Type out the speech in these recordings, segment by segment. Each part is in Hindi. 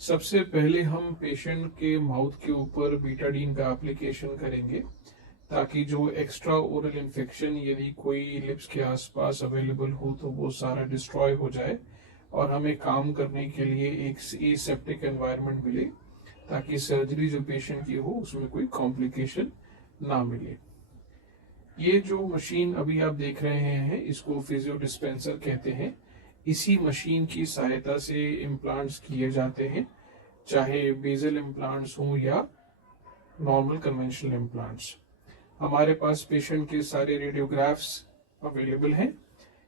सबसे पहले हम पेशेंट के माउथ के ऊपर बीटाडीन का एप्लीकेशन करेंगे ताकि जो एक्स्ट्रा ओरल इन्फेक्शन यदि कोई लिप्स के आसपास अवेलेबल हो तो वो सारा डिस्ट्रॉय हो जाए और हमें काम करने के लिए एक एसेप्टिक एनवायरनमेंट मिले ताकि सर्जरी जो पेशेंट की हो उसमें कोई कॉम्प्लिकेशन ना मिले। ये जो मशीन अभी आप देख रहे हैं इसको फिजियो डिस्पेंसर कहते हैं। इसी मशीन की सहायता से इम्प्लांट्स किए जाते हैं, चाहे बेजल इम्प्लांट्स हों या नॉर्मल कन्वेंशनल इम्प्लांट्स। हमारे पास पेशेंट के सारे रेडियोग्राफ्स अवेलेबल हैं।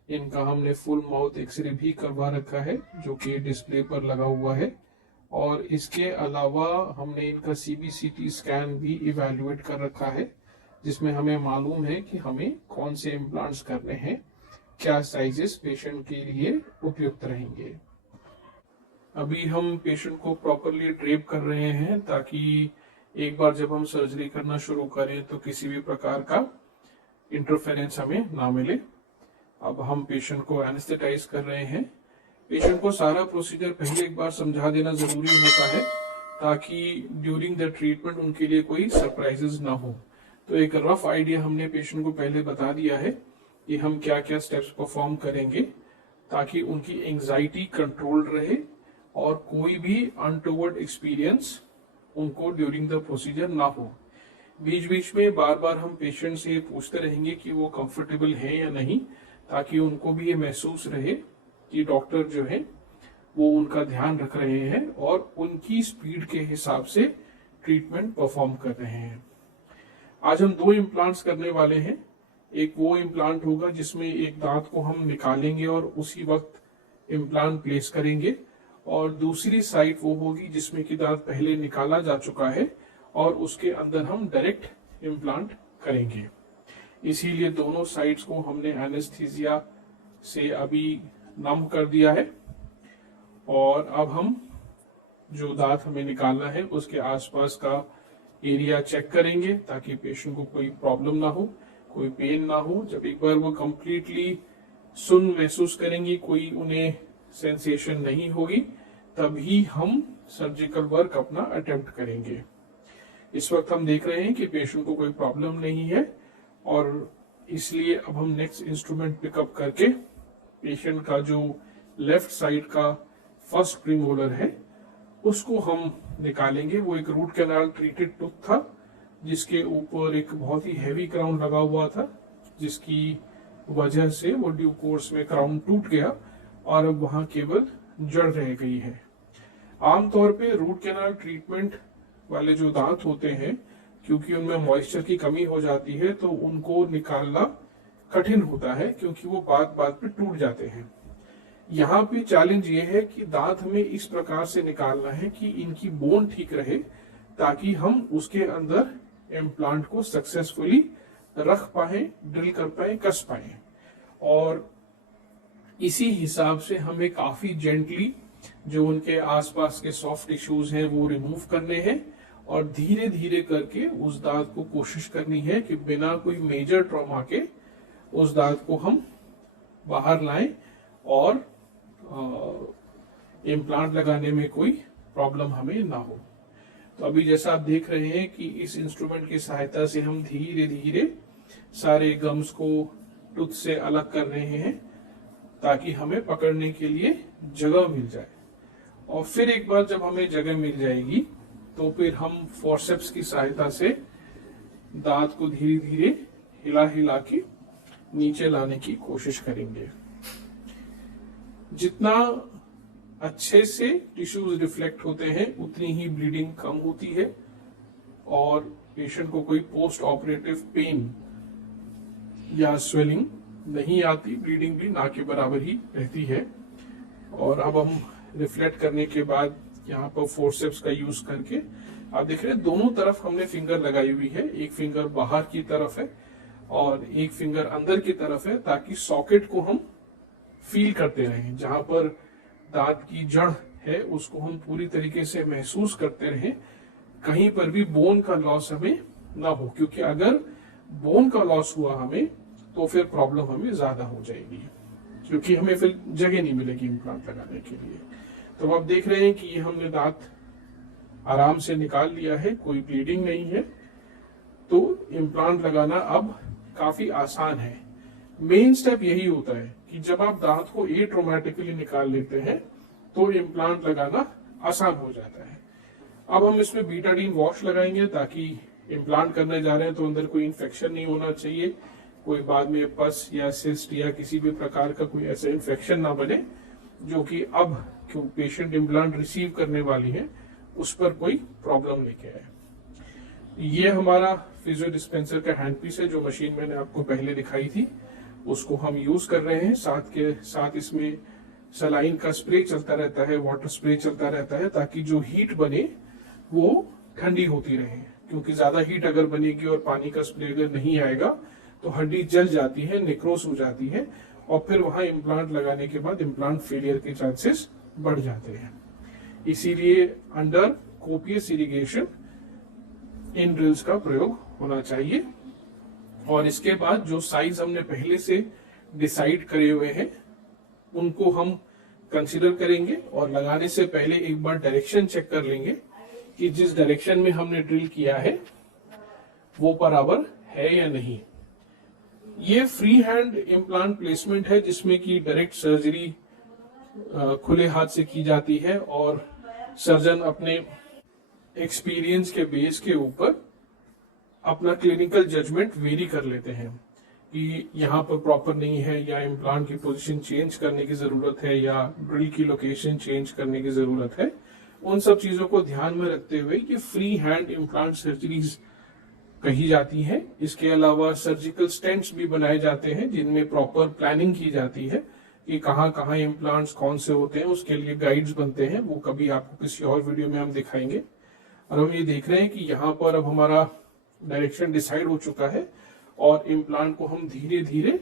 इनका हमने फुल माउथ एक्सरे भी करवा रखा है जो कि डिस्प्ले पर लगा हुआ है, और इसके अलावा हमने इनका सीबीसीटी स्कैन भी इवैल्यूएट कर रखा है जिसमें हमें मालूम है कि हमें कौन से इम्प्लांट्स करने हैं, क्या साइजेस पेशेंट के लिए उपयुक्त रहेंगे। अभी हम पेशेंट को प्रॉपरली ड्रेप कर रहे हैं ताकि एक बार जब हम सर्जरी करना शुरू करें तो किसी भी प्रकार का इंटरफेरेंस हमें ना मिले। अब हम पेशेंट को एनेस्थेटाइज कर रहे हैं। पेशेंट को सारा प्रोसीजर पहले एक बार समझा देना जरूरी होता है ताकि ड्यूरिंग द ट्रीटमेंट उनके लिए कोई सरप्राइजेस ना हो। तो एक रफ आइडिया हमने पेशेंट को पहले बता दिया है कि हम क्या क्या स्टेप्स परफॉर्म करेंगे ताकि उनकी एंजाइटी कंट्रोल्ड रहे और कोई भी अनटोवर्ड एक्सपीरियंस उनको ड्यूरिंग द प्रोसीजर ना हो। बीच बीच में बार बार हम पेशेंट से पूछते रहेंगे कि वो कंफर्टेबल है या नहीं, ताकि उनको भी ये महसूस रहे कि डॉक्टर जो है वो उनका ध्यान रख रहे हैं और उनकी स्पीड के हिसाब से ट्रीटमेंट परफॉर्म कर रहे हैं। आज हम 2 इम्प्लांट्स करने वाले हैं। एक वो इम्प्लांट होगा जिसमें एक दांत को हम निकालेंगे और उसी वक्त इम्प्लांट प्लेस करेंगे, और दूसरी साइड वो होगी जिसमें कि दांत पहले निकाला जा चुका है और उसके अंदर हम डायरेक्ट इम्प्लांट करेंगे। इसीलिए दोनों साइड्स को हमने एनेस्थीसिया से अभी नम कर दिया है, और अब हम जो दांत हमें निकालना है उसके आसपास का एरिया चेक करेंगे ताकि पेशेंट को कोई प्रॉब्लम ना हो, कोई पेन ना हो। जब एक बार वो कंप्लीटली सुन महसूस करेंगी, कोई उन्हें सेंसेशन नहीं होगी, तभी हम सर्जिकल वर्क अपना अटेम्प्ट करेंगे। इस वक्त हम देख रहे हैं कि पेशेंट को कोई प्रॉब्लम नहीं है, और इसलिए अब हम नेक्स्ट इंस्ट्रूमेंट पिकअप करके पेशेंट का जो लेफ्ट साइड का फर्स्ट प्रीमोलर है उसको हम निकालेंगे। वो एक रूट कैनाल ट्रीटेड टूथ था जिसके ऊपर एक बहुत ही हैवी क्राउन लगा हुआ था, जिसकी वजह से वो ड्यू कोर्स में क्राउन टूट गया और अब वहां केवल जड़ रह गई है। आमतौर पे रूट कैनाल ट्रीटमेंट वाले जो दांत होते हैं, क्योंकि उनमें मॉइस्चर की कमी हो जाती है तो उनको निकालना कठिन होता है क्योंकि वो बात बात पे टूट जाते हैं। यहाँ पे चैलेंज ये है कि दांत हमें इस प्रकार से निकालना है कि इनकी बोन ठीक रहे ताकि हम उसके अंदर इम्प्लांट को सक्सेसफुली रख पाए, ड्रिल कर पाए, कस पाए। और इसी हिसाब से हमें काफी जेंटली जो उनके आसपास के सॉफ्ट टिश्यूज हैं वो रिमूव करने हैं, और धीरे धीरे करके उस दांत को कोशिश करनी है कि बिना कोई मेजर ट्रॉमा के उस दांत को हम बाहर लाएं और इम्प्लांट लगाने में कोई प्रॉब्लम हमें ना हो। तो अभी जैसा आप देख रहे हैं कि इस इंस्ट्रूमेंट की सहायता से हम धीरे धीरे सारे गम्स को टूथ से अलग कर रहे हैं ताकि हमें पकड़ने के लिए जगह मिल जाए। और फिर एक बार जब हमें जगह मिल जाएगी तो फिर हम फोर्सेप्स की सहायता से दांत को धीरे धीरे हिला हिला के नीचे लाने की कोशिश करेंगे। जितना अच्छे से टिश्यूज रिफ्लेक्ट होते हैं उतनी ही ब्लीडिंग कम होती है और पेशेंट को कोई पोस्ट ऑपरेटिव पेन या स्वेलिंग नहीं आती, ब्लीडिंग भी ना के बराबर ही रहती है। और अब हम रिफ्लेक्ट करने के बाद यहाँ पर फोर्सेप्स का यूज करके आप देख रहे हैं दोनों तरफ हमने फिंगर लगाई हुई है। एक फिंगर बाहर की तरफ है और एक फिंगर अंदर की तरफ है ताकि सॉकेट को हम फील करते रहें। जहां पर दांत की जड़ है उसको हम पूरी तरीके से महसूस करते रहें, कहीं पर भी बोन का लॉस हमें ना हो, क्योंकि अगर बोन का लॉस हुआ हमें तो फिर प्रॉब्लम हमें ज्यादा हो जाएगी, क्योंकि हमें फिर जगह नहीं मिलेगी इम्प्लांट लगाने के लिए। तो आप देख रहे हैं कि ये हमने दांत आराम से निकाल लिया है, कोई ब्लीडिंग नहीं है। तो इम्प्लांट लगाना अब काफी आसान है। मेन स्टेप यही होता है कि जब आप दांत को एट्रोमेटिकली निकाल लेते हैं तो इम्प्लांट लगाना आसान हो जाता है। अब हम इसमें बीटाडीन वॉश लगाएंगे ताकि इम्प्लांट करने जा रहे हैं तो अंदर कोई इन्फेक्शन नहीं होना चाहिए, कोई बाद में पस या सिस्ट या किसी भी प्रकार का कोई ऐसा इन्फेक्शन ना बने जो कि अब क्यों पेशेंट इम्प्लांट रिसीव करने वाली है उस पर कोई प्रॉब्लम लेके आए। ये हमारा फिजियो डिस्पेंसर का हैंड पीस है, जो मशीन मैंने आपको पहले दिखाई थी, उसको हम यूज कर रहे हैं। साथ के साथ इसमें सलाइन का स्प्रे चलता रहता है, वाटर स्प्रे चलता रहता है, ताकि जो हीट बने वो ठंडी होती रहे, क्योंकि ज्यादा हीट अगर बनेगी और पानी का स्प्रे अगर नहीं आएगा तो हड्डी जल जाती है, नेक्रोस हो जाती है, और फिर वहां इम्प्लांट लगाने के बाद इम्प्लांट फेलियर के चांसेस बढ़ जाते हैं। इसीलिए अंडर कोपियस इरिगेशन इन ड्रिल्स का प्रयोग होना चाहिए। और इसके बाद जो साइज हमने पहले से डिसाइड करे हुए हैं उनको हम कंसीडर करेंगे, और लगाने से पहले एक बार डायरेक्शन चेक कर लेंगे कि जिस डायरेक्शन में हमने ड्रिल किया है वो बराबर है या नहीं। ये फ्री हैंड इम्प्लांट प्लेसमेंट है, जिसमें कि डायरेक्ट सर्जरी खुले हाथ से की जाती है, और सर्जन अपने एक्सपीरियंस के बेस के ऊपर अपना क्लिनिकल जजमेंट वेरी कर लेते हैं कि यहाँ पर प्रॉपर नहीं है, या इम्प्लांट की पोजीशन चेंज करने की जरूरत है, या ड्रिल की लोकेशन चेंज करने की जरूरत है। उन सब चीजों को ध्यान में रखते हुए ये फ्री हैंड इम्प्लांट सर्जरीज कही जाती है। इसके अलावा सर्जिकल स्टेंट्स भी बनाए जाते हैं, जिनमें प्रॉपर प्लानिंग की जाती है कि कहाँ कहाँ इम्प्लांट्स कौन से होते हैं, उसके लिए गाइड्स बनते हैं, वो कभी आपको किसी और वीडियो में हम दिखाएंगे। और हम ये देख रहे हैं कि यहाँ पर अब हमारा डायरेक्शन डिसाइड हो चुका है, और इम्प्लांट को हम धीरे धीरे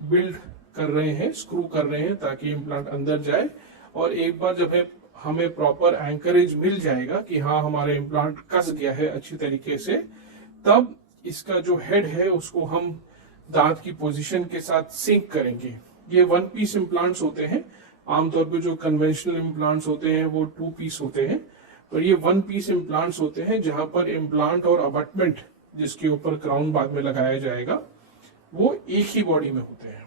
बिल्ड कर रहे हैं, स्क्रू कर रहे हैं, ताकि इम्प्लांट अंदर जाए। और एक बार जब हमें प्रॉपर एंकरेज मिल जाएगा कि हाँ हमारा इम्प्लांट कस गया है अच्छी तरीके से, तब इसका जो हेड है उसको हम दांत की पोजीशन के साथ सिंक करेंगे। ये 1 पीस इम्प्लांट्स होते हैं। आमतौर पे जो कन्वेंशनल इम्प्लांट्स होते हैं वो 2 पीस होते हैं, पर ये 1 पीस इम्प्लांट्स होते हैं, जहां पर इम्प्लांट और अबटमेंट जिसके ऊपर क्राउन बाद में लगाया जाएगा वो एक ही बॉडी में होते हैं।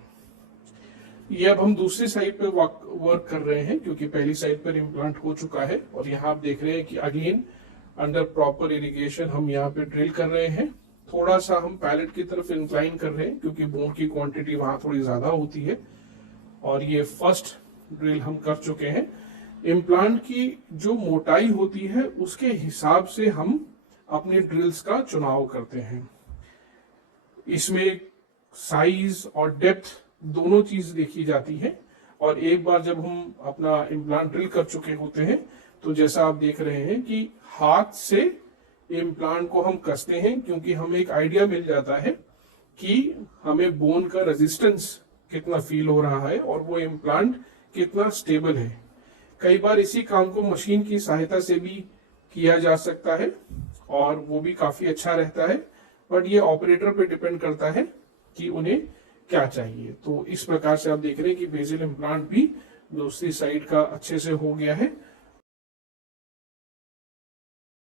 ये अब हम दूसरी साइड पे वर्क कर रहे हैं, क्योंकि पहली साइड पर इम्प्लांट हो चुका है। और यहाँ आप देख रहे हैं कि अगेन अंडर प्रॉपर इरिगेशन हम यहाँ पे ड्रिल कर रहे हैं। थोड़ा सा हम पैलेट की तरफ इंक्लाइन कर रहे हैं, क्योंकि बोन की क्वांटिटी वहां थोड़ी ज्यादा होती है। और ये फर्स्ट ड्रिल हम कर चुके हैं। इम्प्लांट की जो मोटाई होती है उसके हिसाब से हम अपने ड्रिल्स का चुनाव करते हैं। इसमें साइज और डेप्थ दोनों चीज देखी जाती है। और एक बार जब हम अपना इम्प्लांट ड्रिल कर चुके होते हैं तो जैसा आप देख रहे हैं कि हाथ से इम्प्लांट को हम कसते हैं, क्योंकि हमें एक आइडिया मिल जाता है कि हमें बोन का रेजिस्टेंस कितना फील हो रहा है और वो इम्प्लांट कितना स्टेबल है। कई बार इसी काम को मशीन की सहायता से भी किया जा सकता है और वो भी काफी अच्छा रहता है, बट ये ऑपरेटर पे डिपेंड करता है कि उन्हें क्या चाहिए। तो इस प्रकार से आप देख रहे हैं कि बेसिल इम्प्लांट भी दूसरी साइड का अच्छे से हो गया है।